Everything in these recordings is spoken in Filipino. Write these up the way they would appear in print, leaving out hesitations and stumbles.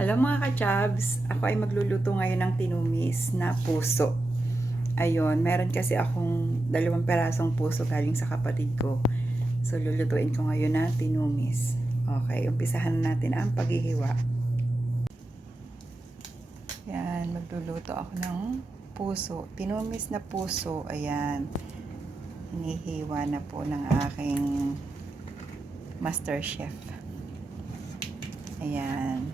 Hello mga ka-chabs! Ako ay magluluto ngayon ng tinumis na puso. Ayun, meron kasi akong 2 perasong puso galing sa kapatid ko. So, lulutuin ko ngayon na tinumis. Okay, umpisahan natin ang paghihiwa. Yan, magluluto ako ng puso. Tinumis na puso, ayan. Hinihiwa na po ng aking master chef. Ayan.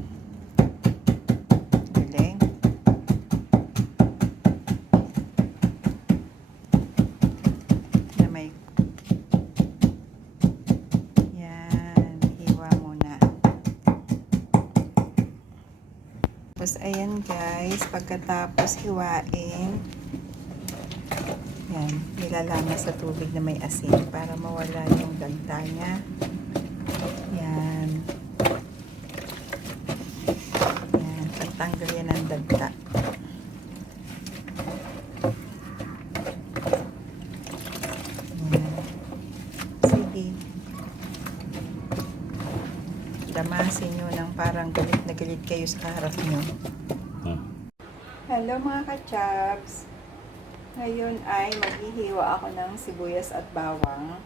Tapos, ayan guys, pagkatapos hiwain, yan, nilalama sa tubig na may asin para mawala yung dagta niya. Yan. Yan, pagtanggal yan ng dagta. Yan. Sige. Damasin nyo ng parang galit na galit kayo sa harap nyo. Hello mga ka-chabs! Ngayon ay maghihiwa ako ng sibuyas at bawang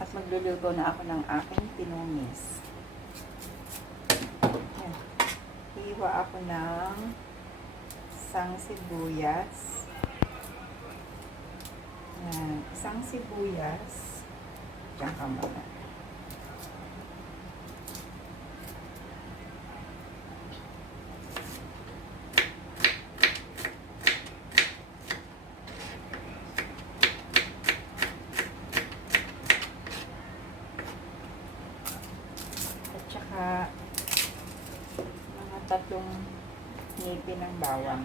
at magluluto na ako ng aking tinumis. Yan. Hiwa ako ng isang sibuyas. Yan. Isang sibuyas. Diyan ka muna. Mga 3 ngipin ng bawang.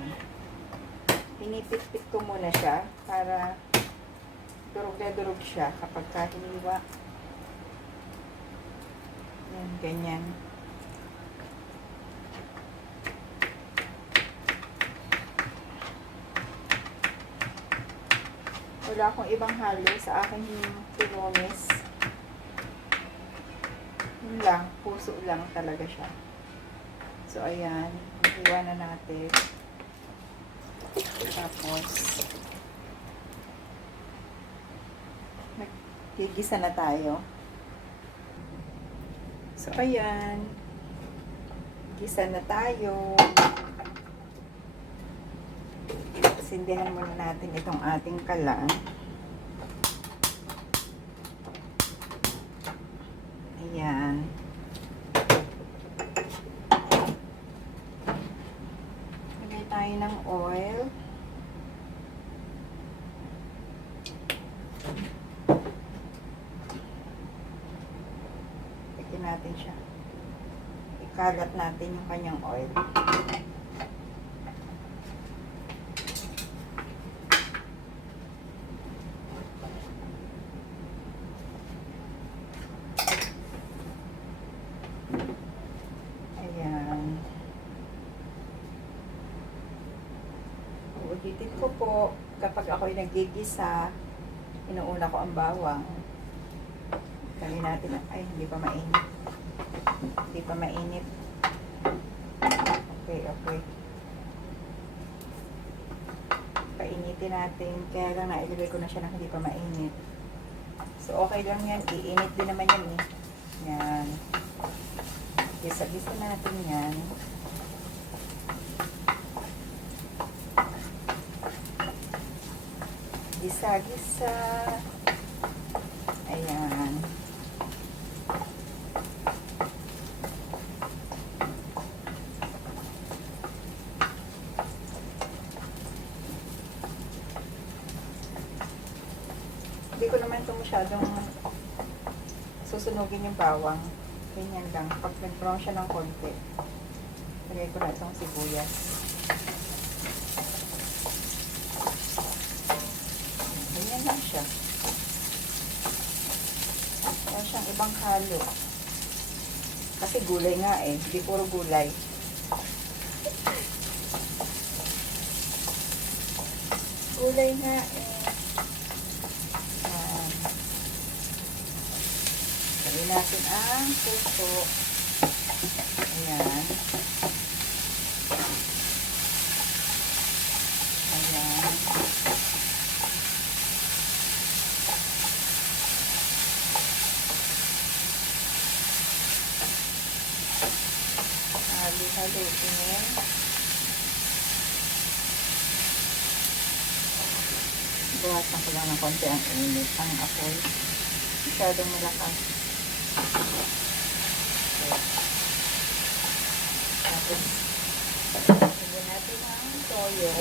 Pinipit-pit ko muna siya para durog na durog siya kapag hiniwa. Yan, ganyan. Wala akong ibang halo sa aking tinumis. Yun lang, puso lang talaga siya. So, ayan, hiwa na natin. Tapos, nagigisa na tayo. So, ayan, gisa na tayo. Sindihan muna natin itong ating kalan. Ayan. Lagay tayo ng oil. Lagyan natin siya. Ikalat natin yung kanyang oil. Ulitin ko po, kapag ako'y nagigisa, inuuna ko ang bawang. Kali natin, ay, hindi pa mainit. Hindi pa mainit. Okay, okay. Painitin natin, kaya lang nailagay ko na siya na hindi pa mainit. So, okay lang yan. Iinit din naman yan eh. Yan. Gisa-gisa natin yan. Gisa-gisa. Ayan. Hindi ko naman ito masyadong susunugin yung bawang. Ganyan lang. Pag nag-brown siya ng konti, lagay ko na itong sibuyas. Ganyan lang siya. Wala siyang ibang halo. Kasi gulay nga eh. Hindi puro gulay. Gulay nga eh. Lagyan natin ang puso. Ayan. Haluin. Bawasan ko lang ng konti ang init, ang apoy. Masyadong malakas. Okay. Tapos, lagyan natin ang toyo.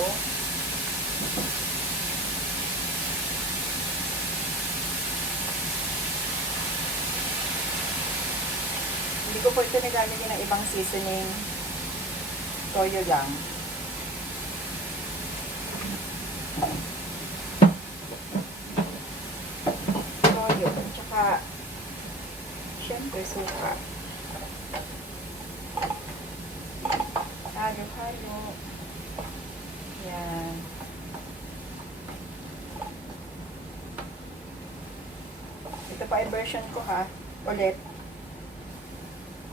Hindi ko po ito nilalagyan ng ibang seasoning. Toyo lang. Toyo. Tsaka, syempre, suka. Halo-halo. Yan. Ito pa ay version ko ha. Ulit.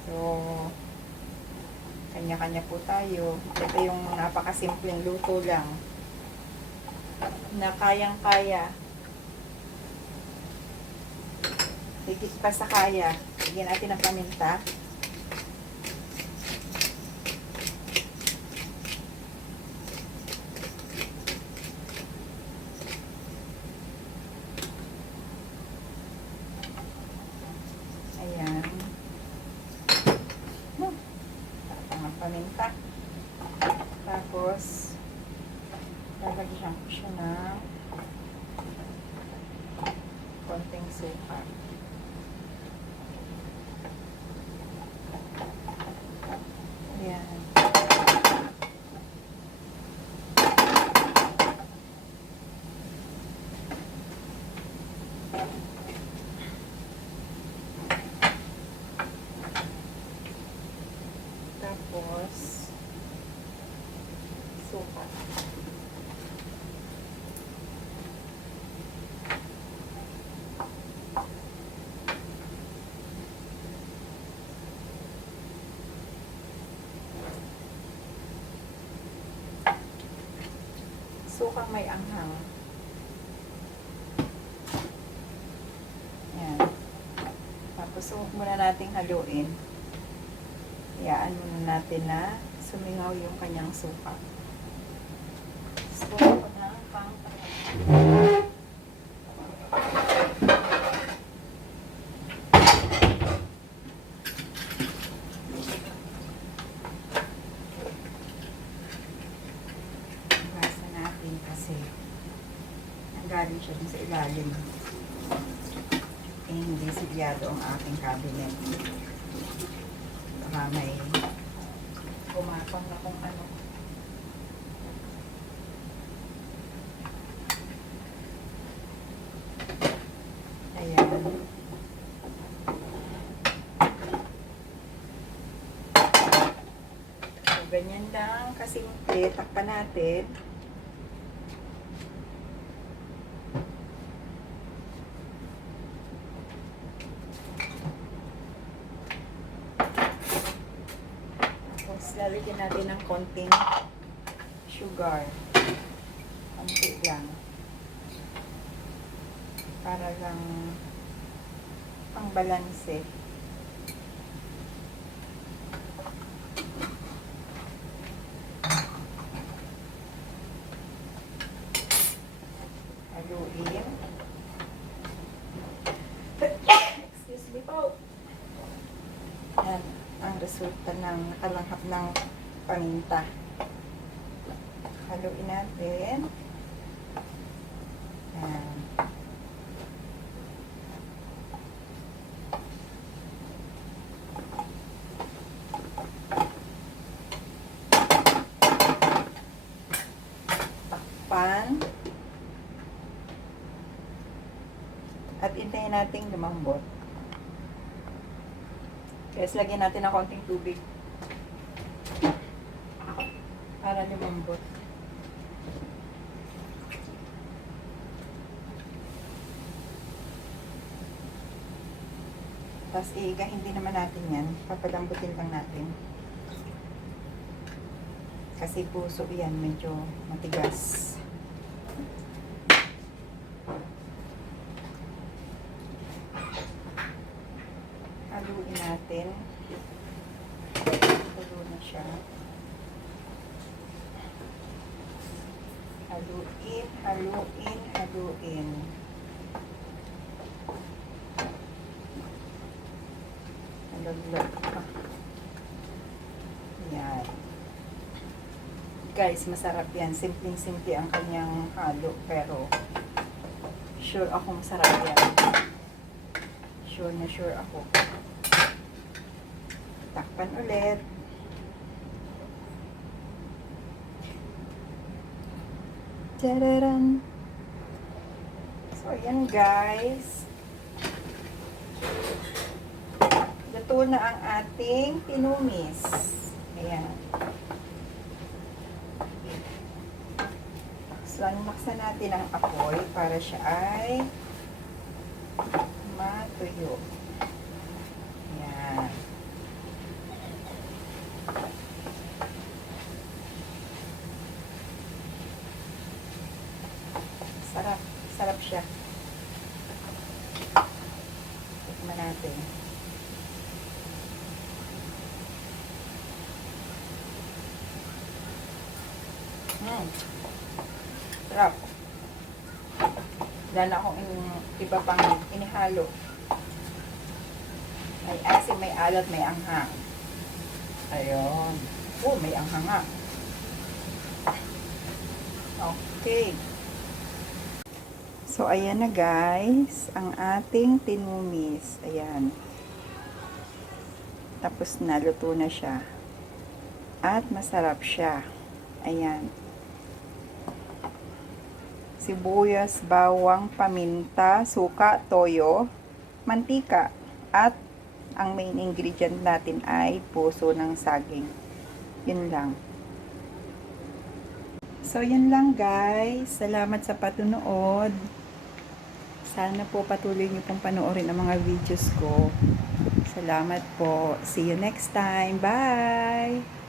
So, kanya-kanya po tayo. Ito yung napakasimpleng luto lang na kayang-kaya. Higit pa sa kaya. Lagyan natin ng paminta. Ayan. Tapos paminta. Tapos, lalagyan ko siya ng konting suka. Ayan. Tapos, suka. Sukang may anghang. Ayan. Tapos, huwag muna nating haluin. Iyaan muna natin na sumingaw yung kanyang suka. Suka ko ng pangtagal. Basa natin kasi nanggaling siya dun sa ilalim. Eh, hindi silyado ang aking cabinet. Baka may gumapang na kung ano. Ayan. So, ganyan lang kasimple. Takpan natin. Lalagyan natin ng konting sugar. Konti lang. Para lang pang balanse. Haluin. Excuse me po. Yan ang resulta ng nakalanghap ng paminta. Haluin natin. Yan. Takpan. At hintayin natin lumambot. Guys, lagyan natin ng konting tubig para lumambot. Tapos iigahin din naman natin yan. Papalambutin lang natin. Kasi puso yan, medyo matigas. Haluin natin. Haluin na siya. Haluin, haluin, haluin. Halaglag pa. Yan. Guys, masarap yan. Simpleng-simple ang kanyang halo. Pero, sure ako masarap yan. Sure na sure ako. Takpan ulit. Tararan! So, ayan guys. Luto na ang ating tinumis. Ayan. So, maksan natin ang apoy para siya ay matuyo. Ayan. Sarap. Sarap siya. Tikman natin. Sarap. Wala na akong iba pang inihalo. May asin, may alat, may anghang. Ayun. Oh, may anghang nga. Okay. So, ayan na guys, ang ating tinumis. Ayan. Tapos na, luto na siya. At masarap siya. Ayan. Sibuyas, bawang, paminta, suka, toyo, mantika. At ang main ingredient natin ay puso ng saging. Yun lang. So, yun lang guys. Salamat sa patunood. Sana po patuloy niyo pong panoorin ang mga videos ko. Salamat po. See you next time. Bye!